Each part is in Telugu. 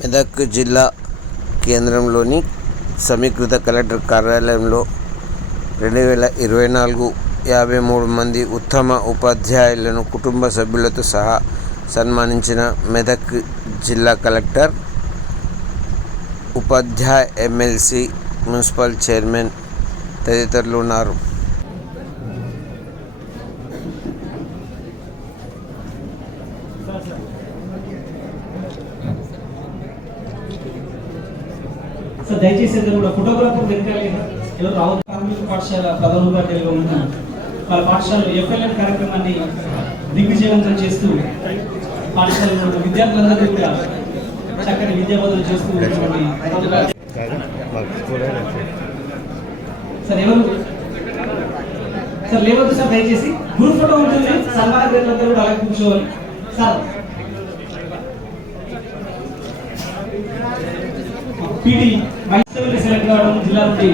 మెదక్ జిల్లా కేంద్రంలోని సమీకృత కలెక్టర్ కార్యాలయంలో రెండు వేల ఇరవై నాలుగు యాభై మూడు మంది ఉత్తమ ఉపాధ్యాయులను కుటుంబ సభ్యులతో సహా సన్మానించిన మెదక్ జిల్లా కలెక్టర్ ఉపాధ్యాయ ఎమ్మెల్సీ మున్సిపల్ చైర్మన్ తదితరులు ఉన్నారు. దయచేసి అందరూ కూడా ఫోటోగ్రాఫర్ వెనకాల ఎవరు రావద్దు. ప్రాథమిక పాఠశాల ప్రధాన ఉపాధ్యాయులుగా ఉన్న వాళ్ళ పాఠశాలలో ఎఫ్ఎల్ఎన్ కార్యక్రమాన్ని దిగ్విజయవంతం చేస్తూ పాఠశాలలో ఉన్న విద్యార్థులందరినీ కూడా చక్కని విద్యాబోధన చేస్తూ ఉన్నటువంటి సార్ ఎవరు? సార్ లేవద్దు సార్ దయచేసి. గ్రూప్ ఫోటో ఉంటుంది. సన్మాన గ్రేట్లందరూ కూడా అలాగే కూర్చోవాలి. సార్. పీడీ మహిళలు సెలెక్ట్ కావడం జిల్లా నుండి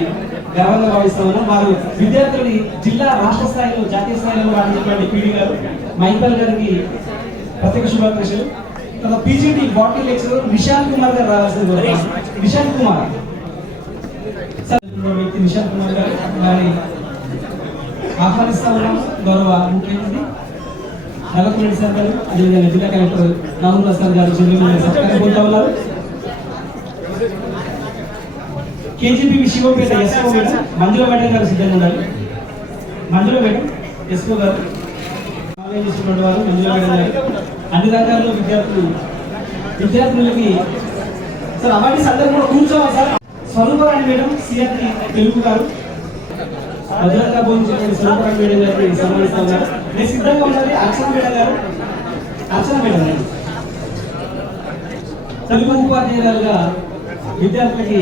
గర్వంగా భావిస్తామని వారు విద్యార్థులని జిల్లా రాష్ట్ర స్థాయిలో జాతీయ స్థాయిలో రాణించినటువంటి పీడి గారు మహిళ గారికి ప్రత్యేక శుభాకాంక్షలు. తర్వాత పీజీటీ బాటిల్ లెక్చరర్ నిశాంత్ కుమార్ గారు రావాల్సింది కోరుతున్నాను. నిశాంత్ కుమార్. వ్యక్తి నిశాంత్ కుమార్ గారు వారిని ఆహ్వానిస్తా ఉన్నాం గౌరవ ముఖ్యమంత్రి నల్లకొండ సార్ గారు అదేవిధంగా జిల్లా కలెక్టర్ రాహుల్ ప్రసాద్ గారు చెల్లి సత్కారం పొందుతా ఉన్నారు. KGP Shivapeta SO madam Manjula madam గారు సిద్ధంగా ఉండాలి మంజుల మేడం ఎస్ఓ గారు ఆన్లైన్ చేసినటువంటి వారు మంజుల మేడం గారు. అన్ని రంగాల్లో విద్యార్థులు విద్యార్థులకి సార్ అవార్డీస్ అందరూ కూడా కూర్చోవాలి sir. Swaruparani madam CRT Telugu గారు. భద్రంగా బోధించినటువంటి స్వరూపరాణి మేడం గారికి సన్మానిస్తా ఉన్నారు. నేను సిద్ధంగా ఉండాలి. అర్చన మేడం గారు. అర్చన మేడం గారు. తెలుగు ఉపాధ్యాయులుగా విద్యార్థులకి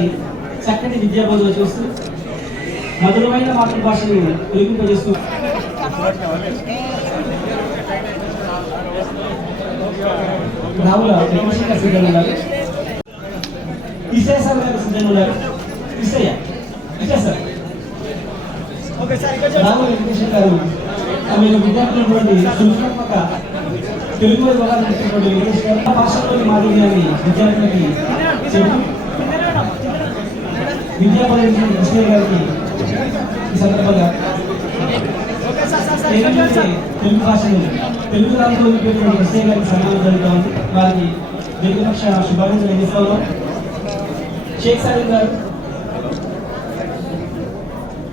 చక్కటి విద్యా బోధన చేస్తూ మధురమైన మాతృభాషను వెలిగింపజేస్తూ రావుల వెంకటేశ్వర గారు సిద్ధంగా ఉన్నారు ఈసయ్య సార్ గారు సిద్ధంగా ఉన్నారు ఈసయ్య ఈసయ్య సార్ రావుల వెంకటేశ్వర గారు మీరు విద్యార్థులటువంటి సృజనాత్మక తెలుగులో ఇవ్వాలనుకున్నటువంటి వెంకటేశ్వర గారు భాషలోని మాధుర్యాన్ని విద్యార్థులకి చెప్పి విద్యా పరిరక్షణ కృష్ణ గారికి ఈ సందర్భంగా తెలుగు భాషను తెలుగు రాష్ట్రంలో ఉండిపోయినటువంటి కృష్ణ గారికి సన్మానం జరుగుతూ ఉంది వారికి తెలుగు శుభాకాంక్షలు అందిస్తా ఉన్నాం షేక్ సలీం గారు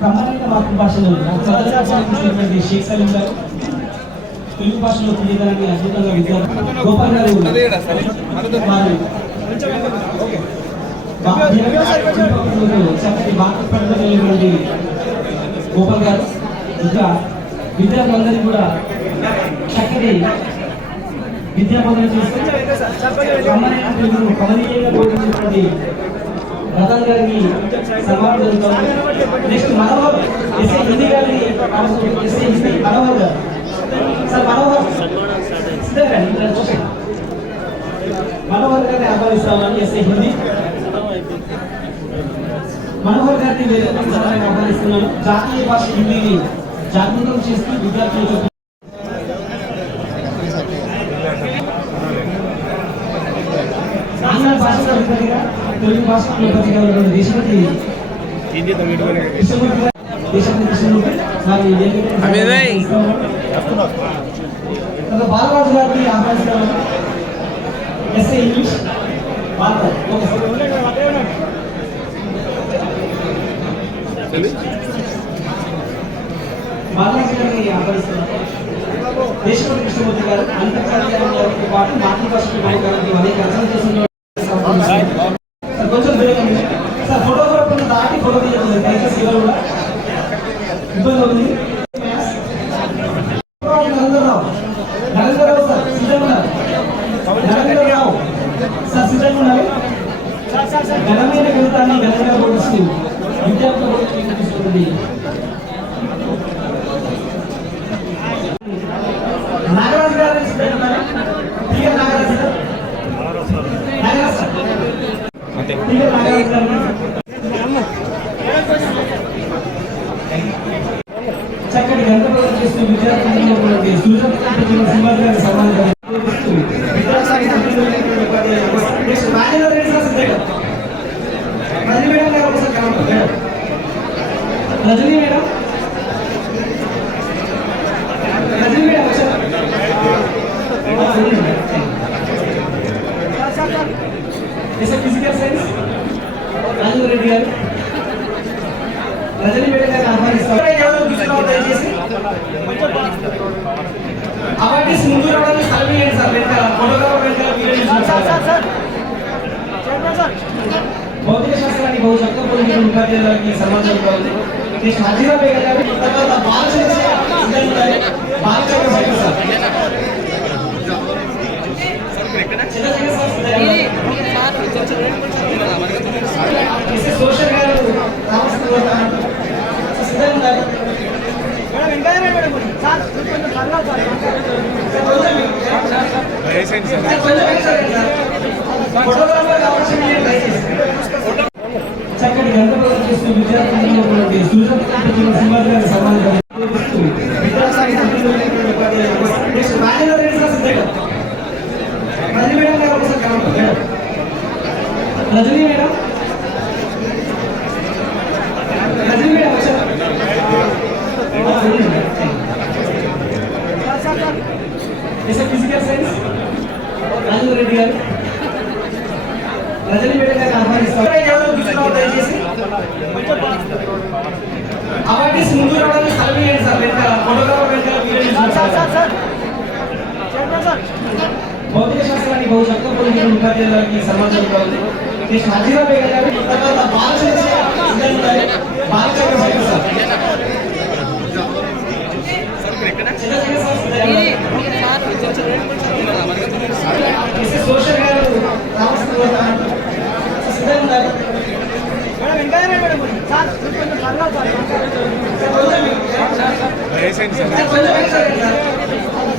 కమ్మనైన మాతృభాషలో చదవడానికి షేక్ సలీం గారు తెలుగు భాషలో తెలియదాన్ని అద్భుతంగా విద్యార్థి గోపాల్ గారు వారు చక్కటి బాధ్యపడినటువంటి గోపాల్ గారు ఇంకా విద్యార్థులందరికీ కూడా చక్కటి విద్యా బోధన చేస్తూ కమనీయ కమనీయంగా బోధించినటువంటి రతన్ గారికి సన్మానం జరుగుతుంది నెక్స్ట్ మనోహర్ ఎస్ఐ హిందీ గారిని ఎస్ఐ హిందీ మనోహర్ గారు సార్ మనోహర్ మనోహర్ గారిని ఆహ్వానిస్తామని ఎస్ఐ హిందీ మనోహర్ గారిని ఆహ్వానిస్తున్నాను. జాతీయ భాష హిందీని జాగృతం చేస్తూ విద్యార్థులకు ఆంగ్ల భాషలో తెలుగు భాషలో కృష్ణమూర్తి వేదికపై అమిత్ భాయ్. తర్వాత బాలరాజు గారిని ఆహ్వానిస్తున్నాను. SA English Balaraju. Okay sir Balaraju గారిని ఆహ్వానిస్తున్నాను దేశపతి కృష్ణమూర్తి గారు అంతర్జాతీయ పాటు అనేక చేసిన కొంచెం. సార్ దాటి ఫోటో దయచేసి కూడా. ఇబ్బంది అవుతుంది నరేంద్రరావు. నరేంద్రరావు సార్ సిద్ధంగా ఉన్నారు నరేంద్రరావు. సార్ సిద్ధంగా ఉండాలి ఘనమైన గణితాన్ని ఘనంగా బోధిస్తూ విద్యార్థులకు 里 రజనీ మేడం రజనీ మేడం వచ్చారా ఫిజికల్ సైన్స్ రాజు రెడ్డి గారు రజనీ మేడం గారిని ఆహ్వానిస్తారు ఎవరు కూర్చున్నారో దయచేసి అవార్డీస్ ముందు రావడానికి స్థలం ఇవ్వండి సార్ వెనకాల ఫోటోగ్రాఫర్ వెనకాల వీడియో తీసుకుంటారు. భౌతిక శాస్త్రాన్ని బహు చక్కగా పొందిన ఉపాధ్యాయులకి సమాజం కావాలి నెక్స్ట్ హజీరా బేగం గారు తర్వాత బాలచంద్ర శేఖర్ గారు. బాలచంద్ర శేఖర్ సార్ సోషల్ గారు ఫోటోగ్రాఫర్ కావాల్సిన దయచేసి. చక్కటి గంట ప్రదర్శన చేస్తూ విద్యార్థులలో ఉన్నటువంటి సృజనాత్మక సింహాలు గారి సమాజం నెక్స్ట్ రాజేంద్ర రెడ్డి సార్ సిద్ధంగా. రజనీ మేడం గారు ఒకసారి కావాలి. Madam? Rajani madam Rajani madam వచ్చారా ఫిజికల్ సైన్స్ రాజేంద్ర రెడ్డి గారు. మేడం గారిని ఆహ్వానిస్తారు. దయచేసి అవార్డీస్ ముందు రావడానికి స్థలం ఇవ్వండి సార్. వెనకాల ఫోటోగ్రాఫర్ వెనకాల వీడియో తీసుకుంటారు. భౌతిక శాస్త్రాన్ని బహు చక్కగా పొందిన ఉపాధ్యాయులకి సమాజం కావాలి గారు తర్వాత బాలచంద్ర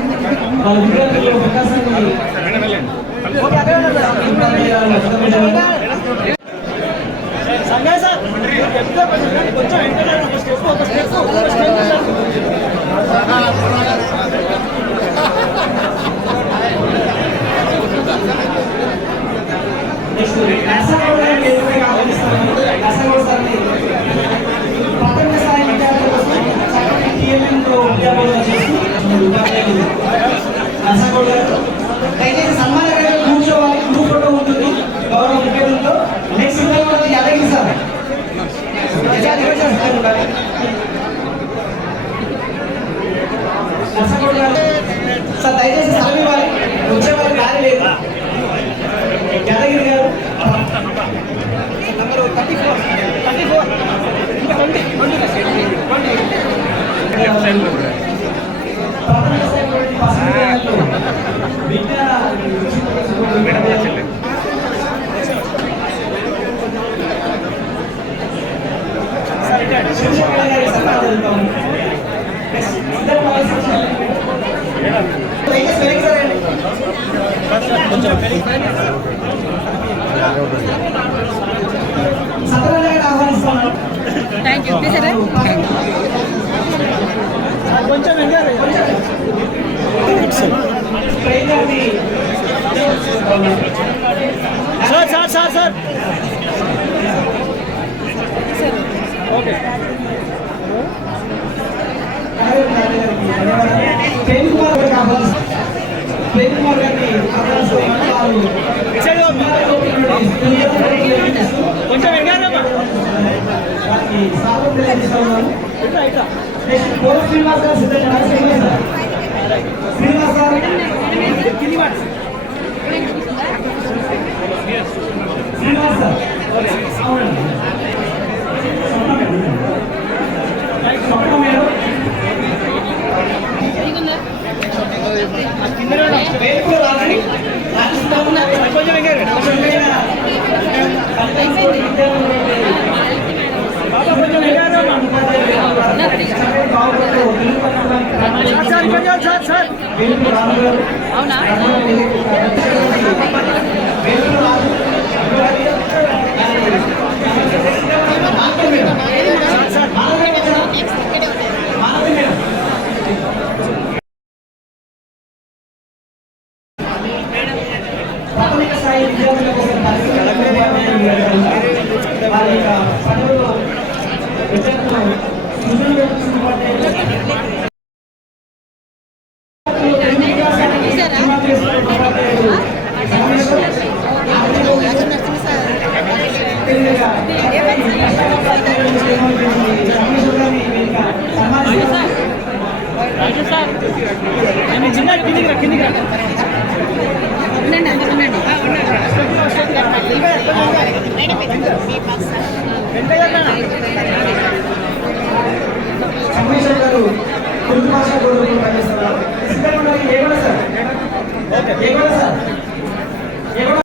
గారు వారు వాళ్ళ విద్యార్థుల వికాసాన్ని నెక్స్ట్ నర్సగౌడ్ గారిని వేదికపైకి ఆహ్వానిస్తున్నాము. నర్సగౌడ్ సార్ని ప్రపంచ స్థాయి విద్యార్థుల కోసం చక్కటి TLM లో విద్యాబోధన చేస్తూ ఉపాధ్యాయులు నర్సగౌడ్ గారు దయచేసి సన్మాన గారు కూర్చోవాలి గ్రూప్ ఫోటో ఉంటుంది గౌరవ ముఖ్యమంత్రితో నెక్స్ట్ ఉన్నటువంటి యాదగిరి సార్ యాదగిరి సార్ సిద్ధంగా ఉండాలి. నర్సగౌడ్ గారు సార్ దయచేసి కొంచెం ఎంగారమ్మా వారికి స్వాగతం తెలియజేస్తున్నాను నెక్స్ట్ కోర శ్రీనివాస్ గారు సిద్ధంగా ఉన్నారు. శ్రీనివాస్ గారు. శ్రీనివాస్ గారు శ్రీనివాస్ గారు అవునండి స్వప్న మేడం. స్వప్న మేడం వేలుపు రాము గారు అవునా? ఉన్నారు. ఏమన్నా సార్? ఏమన్నా సార్?